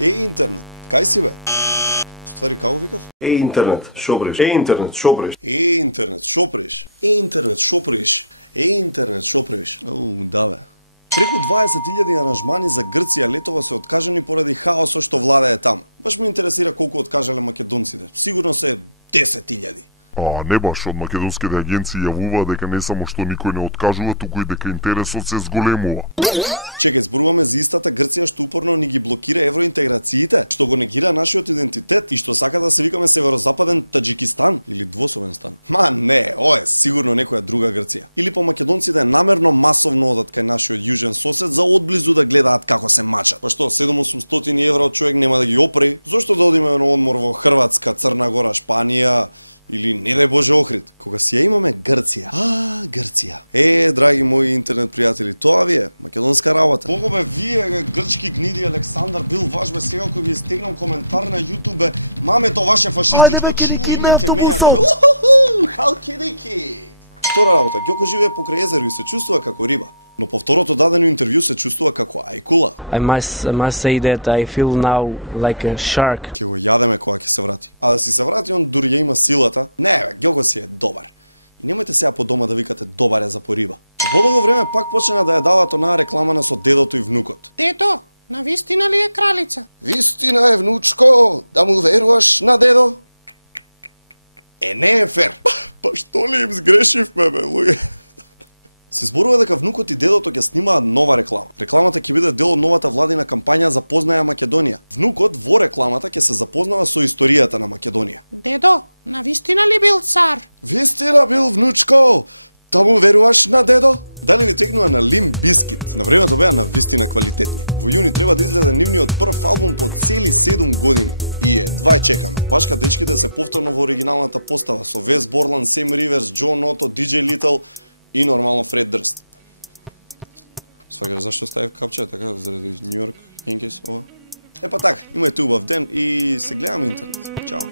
Интернет, кај си бе? Ствари како викав? Интернет, шо правиш? Интернет, шо правиш? Интернет, шо правиш? Интернет, шо правиш? Интернет, шо правиш? Да бе. Преку 20.000 аранжмани за Грција летово се откажани поради хаосот што владее таму. Баш ме интересира колку откажале македонците. Сигурно се 10.000. Не баш, од македонските агенции јавува дека не само што никој не откажува, туку и дека интересот се зголемува. Чекај, зборуваме за истата Грција што упорно ни ги блокира евроинтеграциите, што го негира нашиот идентитет и што сака да се викаме Северозападен Таџикистан или двособен стан. Не, ова е сигурно некоја друга Грција. Или по македонците намерно масовно одат кај нашиот јужен сосед за одблизу да гледаат како се мачат. Па што, 700-800 евра од човек нема да ги опре? Зошто да одиме на одмор во Хрватска, Црна Гора, Шпанија? Или не дај Боже Охрид. Кога си ја имаме Грција. Грција. Драги мои интернет пријатели, тоа ви е македонска работа. Богобе, вие грчки гниди Александар бил ваш бе, сега кој ви стегнам коментар на јутубе, мамето ваше фашистичко чило име ке менјате. Халкидики. Втора работа, Ѓоко живее покрај езеро и се чувствува како риба. Но по второто дадено интервју се чувствува како ајкула. I must say that I feel now like a shark. Ќе го јадеме кога ќе се врати. А да си се врати, он дури ја има силата. Не бе, Ѓоко си е добар. И немојте сега по дома да викате добар е за пориба. По подолго време пак почна да ја дават онаа рекламана со дедото и внукот. Дедо, навистина ли е кралица? Вистина е, внучко, да му веруваш на дедо? Не е фер. Па што ли им сгрешивме, бе, луѓе? Се зборува дека внукот и дедото ќе снимаат нова реклама. Рекламата ќе биде дел од новата владина кампања за Познаја Македонија. Внукот во рекламата ќе се запознава со историјата на Македонија. Дедо, навистина ли бил цар? Вистина бил, внучко! Да му веруваш на дедо? Дали ви текнува на Limp Bizkit? На времето беа на вистина квалитетни. Во јуни треба да излезе нивниот прв албум по цели 7 години. И едва чекаме. Башка дечките се повторно во оригиналната постава со Вес Борланд, Сем Риверс, Џон Ото, DJ Little и нормално Фред Дрст. Сваќаш зашто ставив капче така заради Њујорк, Јенкис, ова? Па така, имајте убав ден и се гледаме интернет. Чао.